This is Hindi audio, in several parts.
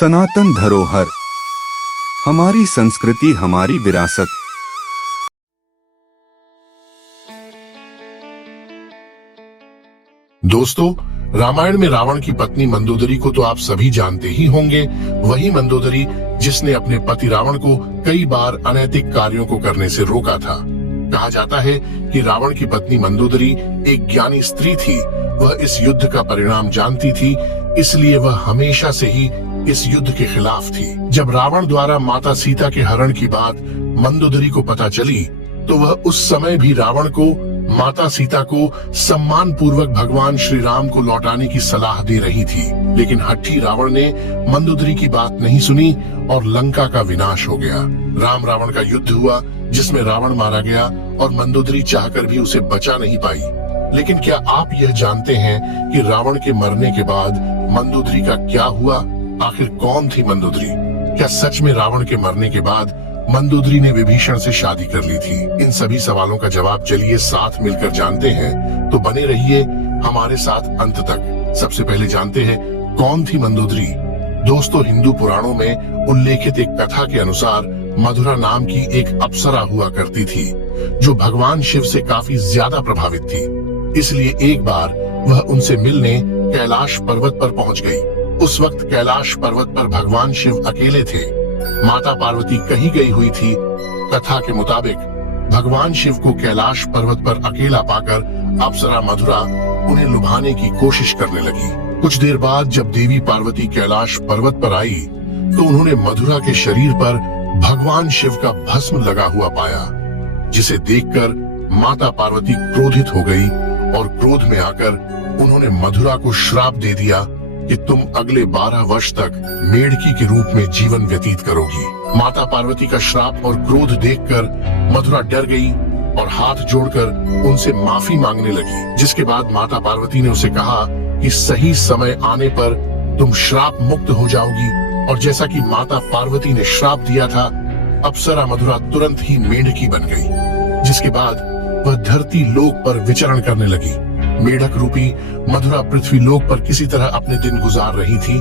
सनातन धरोहर, हमारी संस्कृति, हमारी विरासत। दोस्तों, रामायण में रावण की पत्नी मंदोदरी को तो आप सभी जानते ही होंगे। वही मंदोदरी जिसने अपने पति रावण को कई बार अनैतिक कार्यों को करने से रोका था। कहा जाता है कि रावण की पत्नी मंदोदरी एक ज्ञानी स्त्री थी। वह इस युद्ध का परिणाम जानती थी, इसलिए वह हमेशा से ही इस युद्ध के खिलाफ थी। जब रावण द्वारा माता सीता के हरण की बात मंदोदरी को पता चली, तो वह उस समय भी रावण को माता सीता को सम्मान पूर्वक भगवान श्री राम को लौटाने की सलाह दे रही थी। लेकिन हठी रावण ने मंदोदरी की बात नहीं सुनी और लंका का विनाश हो गया। राम रावण का युद्ध हुआ, जिसमें रावण मारा गया और मंदोदरी चाहकर भी उसे बचा नहीं पाई। लेकिन क्या आप यह जानते हैं कि रावण के मरने के बाद मंदोदरी का क्या हुआ? आखिर कौन थी मंदोदरी? क्या सच में रावण के मरने के बाद मंदोदरी ने विभीषण से शादी कर ली थी? इन सभी सवालों का जवाब चलिए साथ मिलकर जानते हैं, तो बने रहिए हमारे साथ अंत तक। सबसे पहले जानते हैं कौन थी मंदोदरी। दोस्तों, हिंदू पुराणों में उल्लेखित एक कथा के अनुसार मधुरा नाम की एक अप्सरा हुआ करती थी, जो भगवान शिव से काफी ज्यादा प्रभावित थी। इसलिए एक बार वह उनसे मिलने कैलाश पर्वत पर पहुंच गई। उस वक्त कैलाश पर्वत पर भगवान शिव अकेले थे। माता पार्वती कहीं गई हुई थी। कथा के मुताबिक भगवान शिव को कैलाश पर्वत पर अकेला पाकर अप्सरा मधुरा उन्हें लुभाने की कोशिश करने लगी। कुछ देर बाद जब देवी पार्वती कैलाश पर्वत पर आई, तो उन्होंने मधुरा के शरीर पर भगवान शिव का भस्म लगा हुआ पाया, जिसे देखकर माता पार्वती क्रोधित हो गई और क्रोध में आकर उन्होंने मधुरा को श्राप दे दिया कि तुम अगले 12 वर्ष तक मेढकी के रूप में जीवन व्यतीत करोगी। माता पार्वती का श्राप और क्रोध देखकर मधुरा डर गई और हाथ जोड़कर उनसे माफी मांगने लगी। जिसके बाद माता पार्वती ने उसे कहा कि सही समय आने पर तुम श्राप मुक्त हो जाओगी। और जैसा कि माता पार्वती ने श्राप दिया था, अप्सरा मधुरा तुरंत ही मेढकी बन गई। जिसके बाद वह धरती लोक पर विचरण करने लगी। मेढक रूपी मधुरा पृथ्वी लोक पर किसी तरह अपने दिन गुजार रही थी।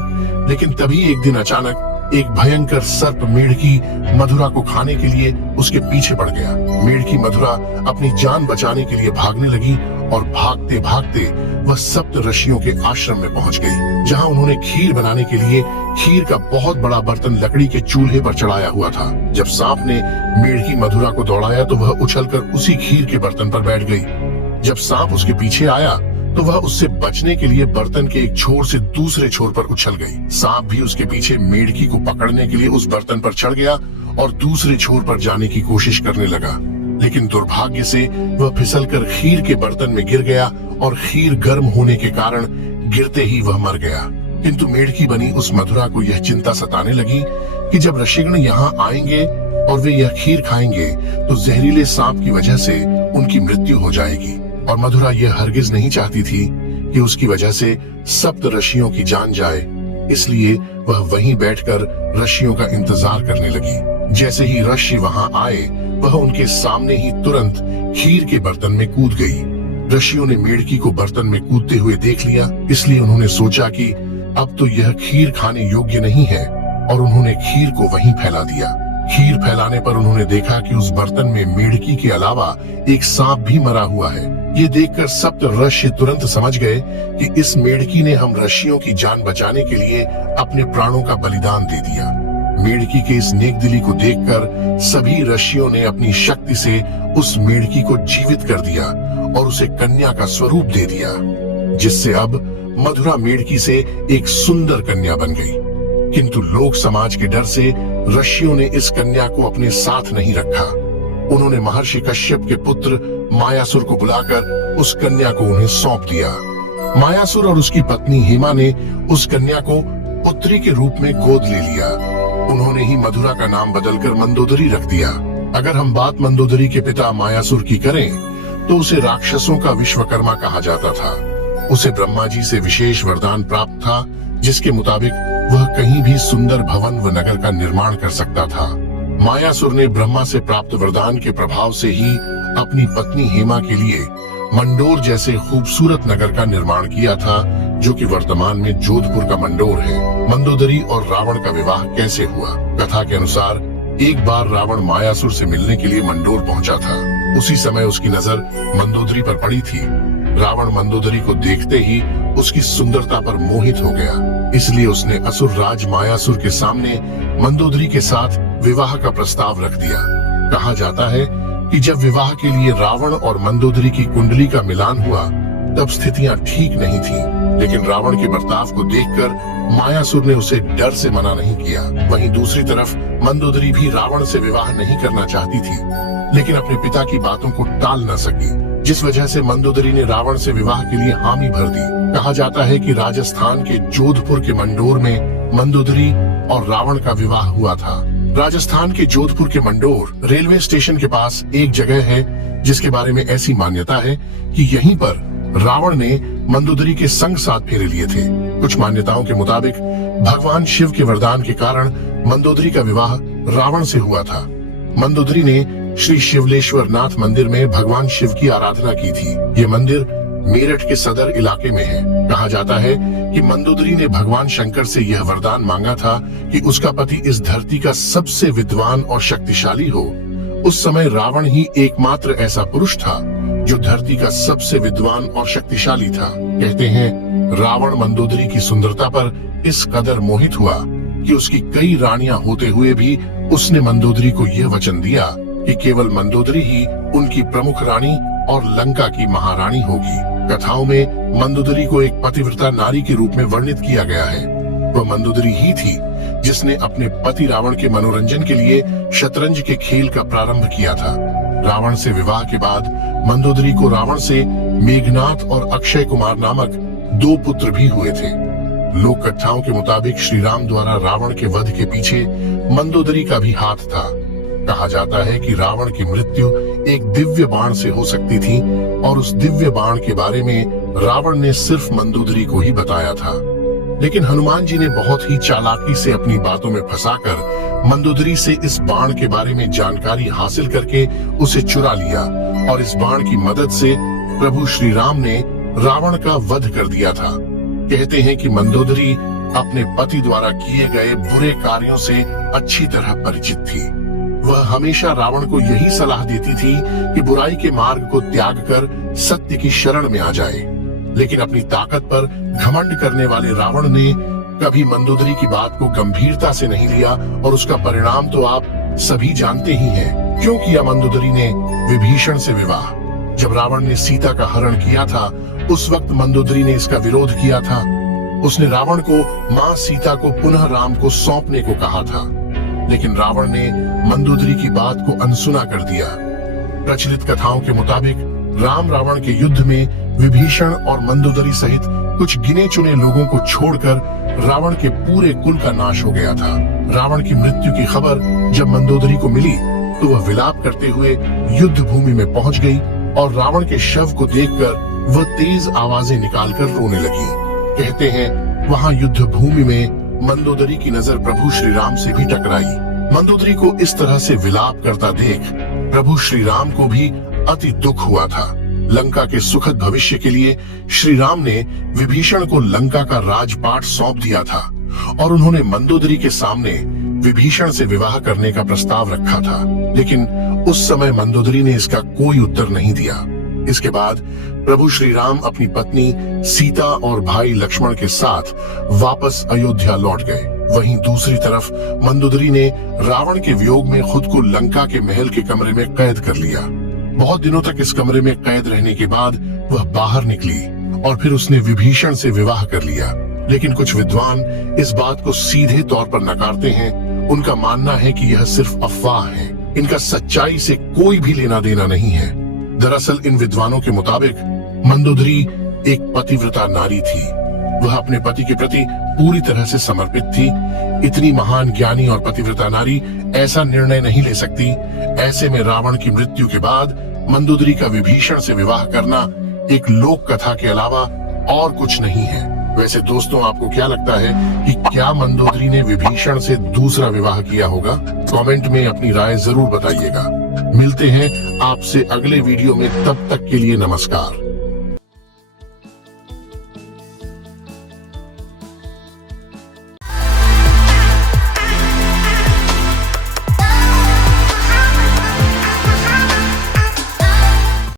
लेकिन तभी एक दिन अचानक एक भयंकर सर्प मेढकी मधुरा को खाने के लिए उसके पीछे पड़ गया। मेढकी मधुरा अपनी जान बचाने के लिए भागने लगी और भागते भागते वह सप्त ऋषियों के आश्रम में पहुंच गई, जहां उन्होंने खीर बनाने के लिए खीर का बहुत बड़ा बर्तन लकड़ी के चूल्हे पर चढ़ाया हुआ था। जब सांप ने मेढकी मधुरा को दौड़ाया, तो वह उछलकर उसी खीर के बर्तन पर बैठ गई। जब सांप उसके पीछे आया, तो वह उससे बचने के लिए बर्तन के एक छोर से दूसरे छोर पर उछल गई। सांप भी उसके पीछे मेढकी को पकड़ने के लिए उस बर्तन पर चढ़ गया और दूसरे छोर पर जाने की कोशिश करने लगा। लेकिन दुर्भाग्य से वह फिसलकर खीर के बर्तन में गिर गया और खीर गर्म होने के कारण गिरते ही वह मर गया। किंतु मेढकी बनी उस मधुरा को यह चिंता सताने लगी कि जब ऋषिगण यहाँ आएंगे और वे यह खीर खाएंगे, तो जहरीले सांप की वजह से उनकी मृत्यु हो जाएगी। और मधुरा यह हरगिज नहीं चाहती थी कि उसकी वजह से सप्त ऋषियों की जान जाए। इसलिए वह वहीं बैठकर ऋषियों का इंतजार करने लगी। जैसे ही ऋषि वहां आए, वह उनके सामने ही तुरंत खीर के बर्तन में कूद गई। ऋषियों ने मेढकी को बर्तन में कूदते हुए देख लिया, इसलिए उन्होंने सोचा कि अब तो यह खीर खाने योग्य नहीं है, और उन्होंने खीर को वहीं फैला दिया। खीर फैलाने पर उन्होंने देखा कि उस बर्तन में मेढकी के अलावा एक सांप भी मरा हुआ है। ये देखकर सप्त ऋषि तुरंत समझ गए कि इस मेढकी ने हम ऋषियों की जान बचाने के लिए अपने प्राणों का बलिदान दे दिया। मेढकी के इस नेकदिली को देखकर सभी ऋषियों ने अपनी शक्ति से उस मेढकी को जीवित कर दिया और उसे कन्या का स्वरूप दे दिया, जिससे अब मधुरा मेढकी से एक सुंदर कन्या बन गई। किंतु लोक समाज के डर से ऋषियों ने इस कन्या को अपने साथ नहीं रखा। उन्होंने महर्षि कश्यप के पुत्र मायासुर को बुलाकर उस कन्या को उन्हें सौंप दिया। मायासुर और उसकी पत्नी हेमा ने उस कन्या को पुत्री के रूप में गोद ले लिया। उन्होंने ही मधुरा का नाम बदलकर मंदोदरी रख दिया। अगर हम बात मंदोदरी के पिता मायासुर की करें, तो उसे राक्षसों का विश्वकर्मा कहा जाता था। उसे ब्रह्मा जी से विशेष वरदान प्राप्त था, जिसके मुताबिक वह कहीं भी सुंदर भवन व नगर का निर्माण कर सकता था। मायासुर ने ब्रह्मा से प्राप्त वरदान के प्रभाव से ही अपनी पत्नी हेमा के लिए मंडोर जैसे खूबसूरत नगर का निर्माण किया था, जो कि वर्तमान में जोधपुर का मंडोर है। मंदोदरी और रावण का विवाह कैसे हुआ? कथा के अनुसार एक बार रावण मायासुर से मिलने के लिए मंडोर पहुंचा था। उसी समय उसकी नजर मंदोदरी पर पड़ी थी। रावण मंदोदरी को देखते ही उसकी सुंदरता पर मोहित हो गया, इसलिए उसने असुर राज मायासुर के सामने मंदोदरी के साथ विवाह का प्रस्ताव रख दिया। कहा जाता है कि जब विवाह के लिए रावण और मंदोदरी की कुंडली का मिलान हुआ, तब स्थितियां ठीक नहीं थी, लेकिन रावण के बर्ताव को देखकर मायासुर ने उसे डर से मना नहीं किया। वहीं दूसरी तरफ मंदोदरी भी रावण से विवाह नहीं करना चाहती थी, लेकिन अपने पिता की बातों को टाल न सकी, जिस वजह से मंदोदरी ने रावण से विवाह के लिए हामी भर दी। कहा जाता है कि राजस्थान के जोधपुर के मंडोर में मंदोदरी और रावण का विवाह हुआ था। राजस्थान के जोधपुर के मंडोर रेलवे स्टेशन के पास एक जगह है, जिसके बारे में ऐसी मान्यता है कि यहीं पर रावण ने मंदोदरी के संग 7 फेरे लिए थे। कुछ मान्यताओं के मुताबिक भगवान शिव के वरदान के कारण मंदोदरी का विवाह रावण से हुआ था। मंदोदरी ने श्री शिवलेश्वर नाथ मंदिर में भगवान शिव की आराधना की थी। ये मंदिर मेरठ के सदर इलाके में है। कहा जाता है कि मंदोदरी ने भगवान शंकर से यह वरदान मांगा था कि उसका पति इस धरती का सबसे विद्वान और शक्तिशाली हो। उस समय रावण ही एकमात्र ऐसा पुरुष था जो धरती का सबसे विद्वान और शक्तिशाली था। कहते हैं रावण मंदोदरी की सुंदरता पर इस कदर मोहित हुआ कि उसकी कई रानियां होते हुए भी उसने मंदोदरी को यह वचन दिया कि केवल मंदोदरी ही उनकी प्रमुख रानी और लंका की महारानी होगी। कथाओं में मंदोदरी को एक पतिव्रता नारी के रूप में वर्णित किया गया है। वह मंदोदरी ही थी जिसने अपने पति रावण के मनोरंजन के लिए शतरंज के खेल का प्रारंभ किया था। रावण से विवाह के बाद मंदोदरी को रावण से मेघनाथ और अक्षय कुमार नामक 2 पुत्र भी हुए थे। लोक कथाओं के मुताबिक श्री राम द्वारा रावण के वध के पीछे मंदोदरी का भी हाथ था। कहा जाता है कि रावण की मृत्यु एक दिव्य बाण से हो सकती थी, और उस दिव्य बाण के बारे में रावण ने सिर्फ मंदोदरी को ही बताया था। लेकिन हनुमान जी ने बहुत ही चालाकी से अपनी बातों में फंसाकर मंदोदरी से इस बाण के बारे में जानकारी हासिल करके उसे चुरा लिया, और इस बाण की मदद से प्रभु श्री राम ने रावण का वध कर दिया था। कहते हैं कि मंदोदरी अपने पति द्वारा किए गए बुरे कार्यों से अच्छी तरह परिचित थी। वह हमेशा रावण को यही सलाह देती थी कि बुराई के मार्ग को त्याग कर सत्य की शरण में आ जाए। लेकिन अपनी ताकत पर घमंड करने वाले रावण ने कभी मंदोदरी की बात को गंभीरता से नहीं लिया, और उसका परिणाम तो आप सभी जानते ही हैं। क्यों किया मंदोदरी ने विभीषण से विवाह? जब रावण ने सीता का हरण किया था, उस वक्त मंदोदरी ने इसका विरोध किया था। उसने रावण को मां सीता को पुनः राम को सौंपने को कहा था, लेकिन रावण ने मंदोदरी की बात को अनसुना कर दिया। प्रचलित कथाओं के मुताबिक राम रावण के युद्ध में विभीषण और मंदोदरी सहित कुछ गिने चुने लोगों को छोड़कर रावण के पूरे कुल का नाश हो गया था। रावण की मृत्यु की खबर जब मंदोदरी को मिली, तो वह विलाप करते हुए युद्ध भूमि में पहुंच गई, और रावण के शव को देखकर वह तेज आवाजें निकालकर रोने लगी। कहते हैं वहां युद्ध भूमि में मंदोदरी की नजर प्रभु श्री राम से भी टकराई। मंदोदरी को इस तरह से विलाप करता देख प्रभु श्री राम को भी अति दुख हुआ था। लंका के सुखद भविष्य के लिए श्री राम ने विभीषण को लंका का राजपाट सौंप दिया था, और उन्होंने मंदोदरी के सामने विभीषण से विवाह करने का प्रस्ताव रखा था। लेकिन उस समय मंदोदरी ने इसका कोई उत्तर नहीं दिया। इसके बाद प्रभु श्री राम अपनी पत्नी सीता और भाई लक्ष्मण के साथ वापस अयोध्या लौट गए। वहीं दूसरी तरफ मंदोदरी ने रावण के वियोग में खुद को लंका के महल के कमरे में कैद कर लिया। बहुत दिनों तक इस कमरे में कैद रहने के बाद वह बाहर निकली, और फिर उसने विभीषण से विवाह कर लिया। लेकिन कुछ विद्वान इस बात को सीधे तौर पर नकारते हैं। उनका मानना है कि यह सिर्फ अफवाह है, इनका सच्चाई से कोई भी लेना देना नहीं है। दरअसल इन विद्वानों के मुताबिक मंदोदरी एक पतिव्रता नारी थी। वह अपने पति के प्रति पूरी तरह से समर्पित थी। इतनी महान ज्ञानी और पतिव्रता नारी ऐसा निर्णय नहीं ले सकती। ऐसे में रावण की मृत्यु के बाद मंदोदरी का विभीषण से विवाह करना एक लोक कथा के अलावा और कुछ नहीं है। वैसे दोस्तों, आपको क्या लगता है कि क्या मंदोदरी ने विभीषण से दूसरा विवाह किया होगा? कमेंट में अपनी राय जरूर बताइएगा। मिलते हैं आपसे अगले वीडियो में, तब तक के लिए नमस्कार।